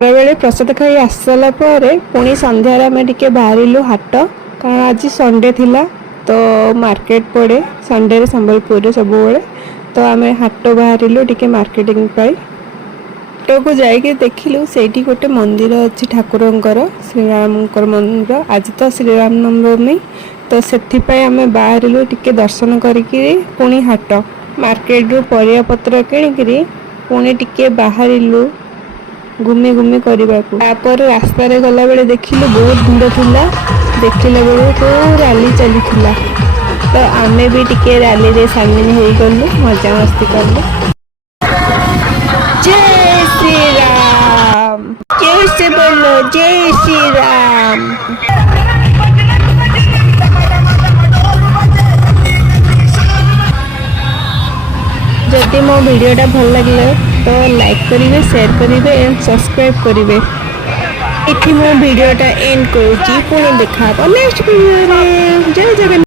बेले प्रसाद खाई आसला पुणी संध्यार आम टे बाहर हाट कारण आज संडे थिला तो मार्केट पड़े संडे संबलपुर सब तो आम हाट बाहर टे मार्केटिंग हाट को जाइए देखिलु से गोटे मंदिर अच्छी ठाकुरंकर श्रीराम मंदिर आज तो श्रीराम नवमी तो से आम बाहर टे दर्शन करके पुणी हाट मार्केट रू परिया पत्र किणिकी पुणी टे बाहर घूमी घूमी करने को रास्ता गला बेले देखिलु बहुत भीड़ थिला देखला बेले तो रैली चली थिला तो आमे भी टिके रैली रे शामिल हो गलु मजा मस्ती करलु। जय श्री राम जय से बोलो जय श्री राम। जदि मो वीडियोटा भल लगे तो लाइक करेंगे शेयर करेंगे एंड सब्सक्राइब करेंगे। ये मो वीडियोटा एंड करुँची पुणी देखा नेक्स्ट वीडियो। जय जगन्नाथ।